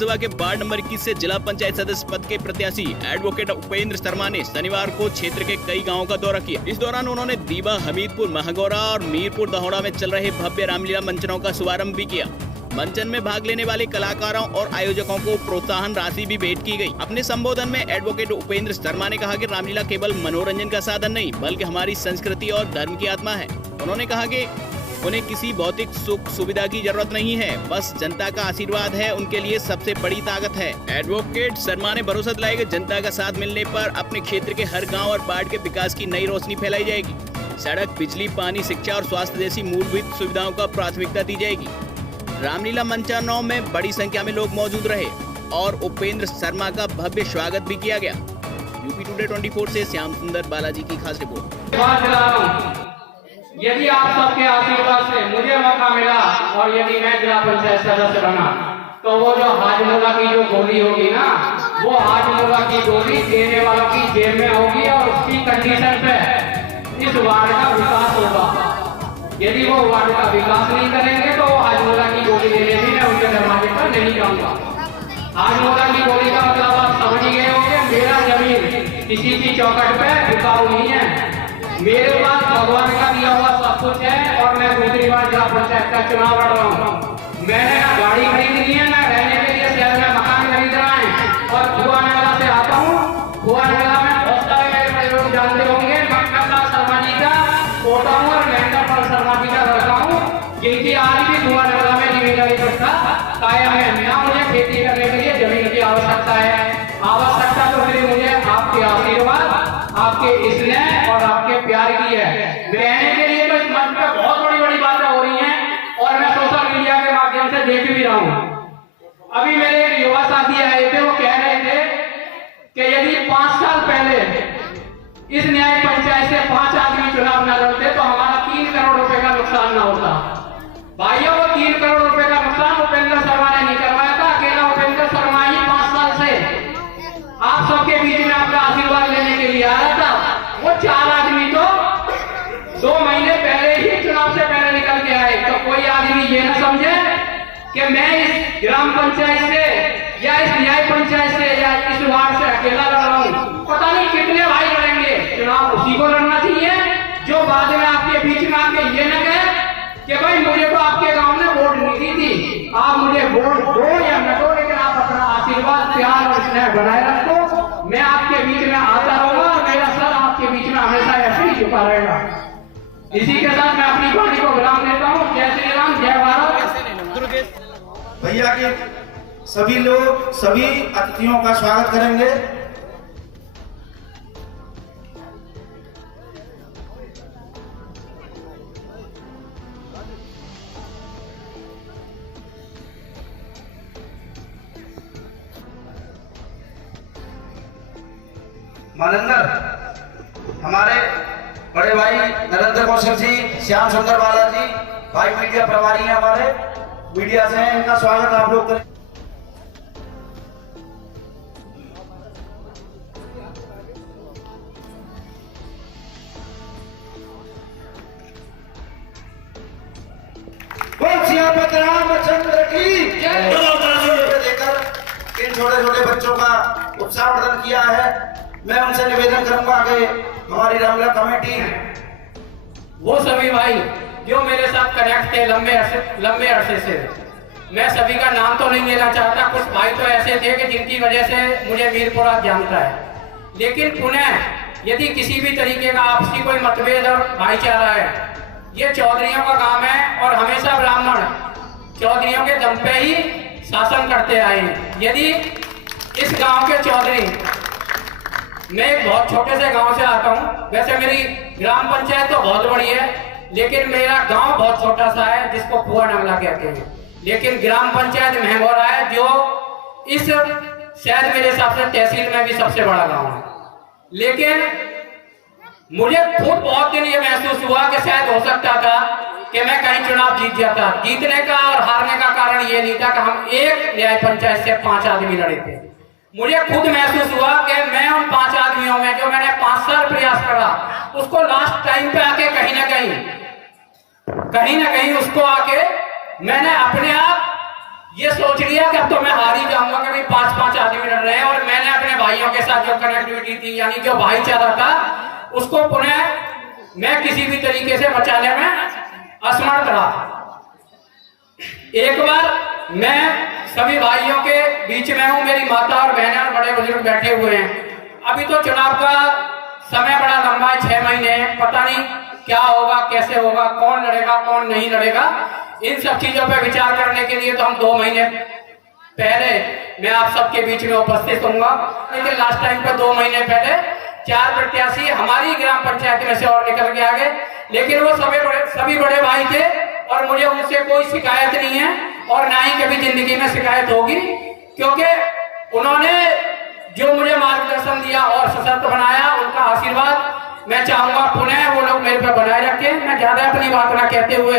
विधानसभा के ward number 21 से जिला पंचायत सदस्य पद के प्रत्याशी एडवोकेट उपेंद्र शर्मा ने शनिवार को क्षेत्र के कई गांवों का दौरा किया। इस दौरान उन्होंने दीवा, हमीदपुर, महगौरा और मीरपुर दहोड़ा में चल रहे भव्य रामलीला मंचनों का शुभारंभ भी किया। मंचन में भाग लेने वाले कलाकारों और आयोजकों को प्रोत्साहन राशि भी भेंट की गई। अपने संबोधन में एडवोकेट उपेंद्र शर्मा ने कहा कि रामलीला केवल मनोरंजन का साधन नहीं बल्कि हमारी संस्कृति और धर्म की आत्मा है। उन्होंने कहा कि उन्हें किसी भौतिक सुख सुविधा की जरूरत नहीं है, बस जनता का आशीर्वाद है उनके लिए सबसे बड़ी ताकत है। एडवोकेट शर्मा ने भरोसा दिलाया कि जनता का साथ मिलने पर अपने क्षेत्र के हर गांव और वार्ड के विकास की नई रोशनी फैलाई जाएगी। सड़क, बिजली, पानी, शिक्षा और स्वास्थ्य जैसी मूलभूत सुविधाओं का प्राथमिकता दी जाएगी। रामलीला मंचनों में बड़ी संख्या में लोग मौजूद रहे और उपेंद्र शर्मा का भव्य स्वागत भी किया गया। यूपी टुडे 24 से श्याम सुंदर बालाजी की खास रिपोर्ट। यदि आप सबके आशीर्वाद से मुझे मौका मिला और यदि मैं जिला पंचायत सदस्य बना तो वो जो हाजमोला की जो गोली होगी ना, वो हाजमोला की गोली देने वालों की जेब में होगी और उसकी कंडीशन पे इस वार्ड का विकास होगा। यदि वो वार्ड का विकास नहीं करेंगे तो हाजमोला की गोली देने भी मैं उनके दरवाजे पर नहीं जाऊंगा। हाजमोला की गोली का मतलब आप समझ गए होंगे, मेरा जमीन किसी की चौखट पे बिकाऊ नहीं है। मेरे पास भगवान का दिया हुआ सब कुछ है और मैं दूसरी बार जिला पंचायत का चुनाव लड़ रहा हूँ। मैंने ना गाड़ी खरीद ली है, ना रहने के लिए शहर में मकान खरीद रहा है। और भुआनगला से आता हूँ। भुआनगला में बहुत सारे मेरे बड़े लोग जानते होंगे, मक्का शर्मा जी का पोता हूँ और महेंद्र शर्मा जी का लड़का हूँ, जिनकी आज भी भुआनगला में जिम्मेदारी व्यवस्था कायम है। ना मुझे खेती करने के लिए जमीन की आवश्यकता है। आवश्यकता तो फिर मुझे आपके आशीर्वाद, आपके स्नेह और आपके प्यार की है। रहने के लिए तो इस मंच पे बहुत बड़ी बड़ी बातें हो रही हैं और मैं सोशल मीडिया के माध्यम से देख भी रहा हूँ। अभी मेरे एक युवा साथी आए थे, वो कह रहे थे कि यदि 5 साल पहले इस न्याय पंचायत से 5 आदमी चुनाव न लड़ते तो हमारा 3 करोड़ रुपए का नुकसान न होता। भाइयों, वो 3 करोड़ रुपए का नुकसान उपेंद्र शर्मा ने नहीं करवाया था। अकेला उपेंद्र शर्मा ही 5 साल से आप सबके बीच में आपका आशीर्वाद लेने के लिए आ रहा था। वो 4 आदमी तो 2 महीने पहले ही चुनाव से पहले निकल के आए। तो कोई आदमी ये न समझे कि मैं इस ग्राम पंचायत से या इस न्याय पंचायत से या इस वार्ड से अकेला लड़ रहा हूँ। पता नहीं कितने भाई लड़ेंगे। चुनाव उसी को लड़ना चाहिए जो बाद में आपके बीच में आके ये न कहे कि भाई मुझे तो आपके गांव ने वोट नहीं दी थी, आप मुझे वोट दो या न दो, लेकिन आप अपना आशीर्वाद, प्यार और स्नेह बनाए रखो। मैं आपके बीच में आता रहूंगा और मेरा सर आपके बीच में हमेशा ऐसे ही झुका रहेगा। इसी के साथ मैं अपनी वाणी को विराम देता हूँ। जय श्री राम, जय भारत। भैया के सभी लोग सभी अतिथियों का स्वागत करेंगे। मानंदर हमारे बड़े भाई नरेंद्र कौशल जी, श्याम सुंदर बालाजी भाई मीडिया प्रभारी हैं, हमारे मीडिया से हैं, इनका स्वागत आप लोग करें। रामचंद्र की देकर इन छोटे छोटे बच्चों का उत्साह वर्धन किया है। मैं उनसे निवेदन करूंगा कि हमारी रामलीला कमेटी, वो सभी भाई जो मेरे साथ कनेक्ट थे लंबे अरसे से, मैं सभी का नाम तो नहीं लेना चाहता। कुछ भाई तो ऐसे थे कि जिनकी वजह से मुझे मीरपुरा जानता है, लेकिन पुनः यदि किसी भी तरीके का आपसी कोई मतभेद और भाईचारा है, ये चौधरियों का काम है और हमेशा ब्राह्मण चौधरियों के दम पे ही शासन करते आए हैं। यदि इस गांव के चौधरी, मैं एक बहुत छोटे से गांव से आता हूं, वैसे मेरी ग्राम पंचायत तो बहुत बड़ी है लेकिन मेरा गांव बहुत छोटा सा है जिसको भुआनगला कहते हैं, लेकिन ग्राम पंचायत महगौरा है जो इस शायद मेरे हिसाब से तहसील में भी सबसे बड़ा गांव है। लेकिन मुझे खुद बहुत दिन ये महसूस हुआ कि शायद हो सकता था कि मैं कहीं चुनाव जीत जाता। जीतने का और हारने का कारण ये नहीं था कि हम एक न्याय पंचायत से 5 आदमी लड़े थे। मुझे खुद महसूस हुआ कि मैं उन 5 आदमियों में जो मैंने 5 साल प्रयास करा, उसको लास्ट टाइम पे आके कहीं ना कहीं उसको आके मैंने अपने आप ये सोच लिया कि अब तो मैं हार ही जाऊंगा, क्योंकि 5-5 आदमी लड़ रहे हैं और मैंने अपने भाइयों के साथ जो कनेक्टिविटी थी, यानी जो भाईचारा था, उसको पुनः मैं किसी भी तरीके से बचाने में असमर्थ रहा। एक बार मैं सभी भाइयों के बीच में हूं, मेरी माता और बहनें और बड़े बुजुर्ग बैठे हुए हैं। अभी तो चुनाव का समय बड़ा लंबा है, 6 महीने हैं, पता नहीं क्या होगा, कैसे होगा, कौन लड़ेगा कौन नहीं लड़ेगा, इन सब चीजों पर विचार करने के लिए तो हम 2 महीने पहले मैं आप सबके बीच में उपस्थित होऊंगा। लेकिन लास्ट टाइम पर 2 महीने पहले 4 प्रत्याशी हमारी ग्राम पंचायत में से और निकल के आ गए, लेकिन वो सभी बड़े भाई थे और मुझे उनसे कोई शिकायत नहीं है और ना ही कभी जिंदगी में शिकायत होगी, क्योंकि उन्होंने जो मुझे मार्गदर्शन दिया और सशक्त बनाया, उनका आशीर्वाद मैं चाहूंगा पुनः वो लोग मेरे पे बनाए रखें। मैं ज्यादा अपनी बात ना कहते हुए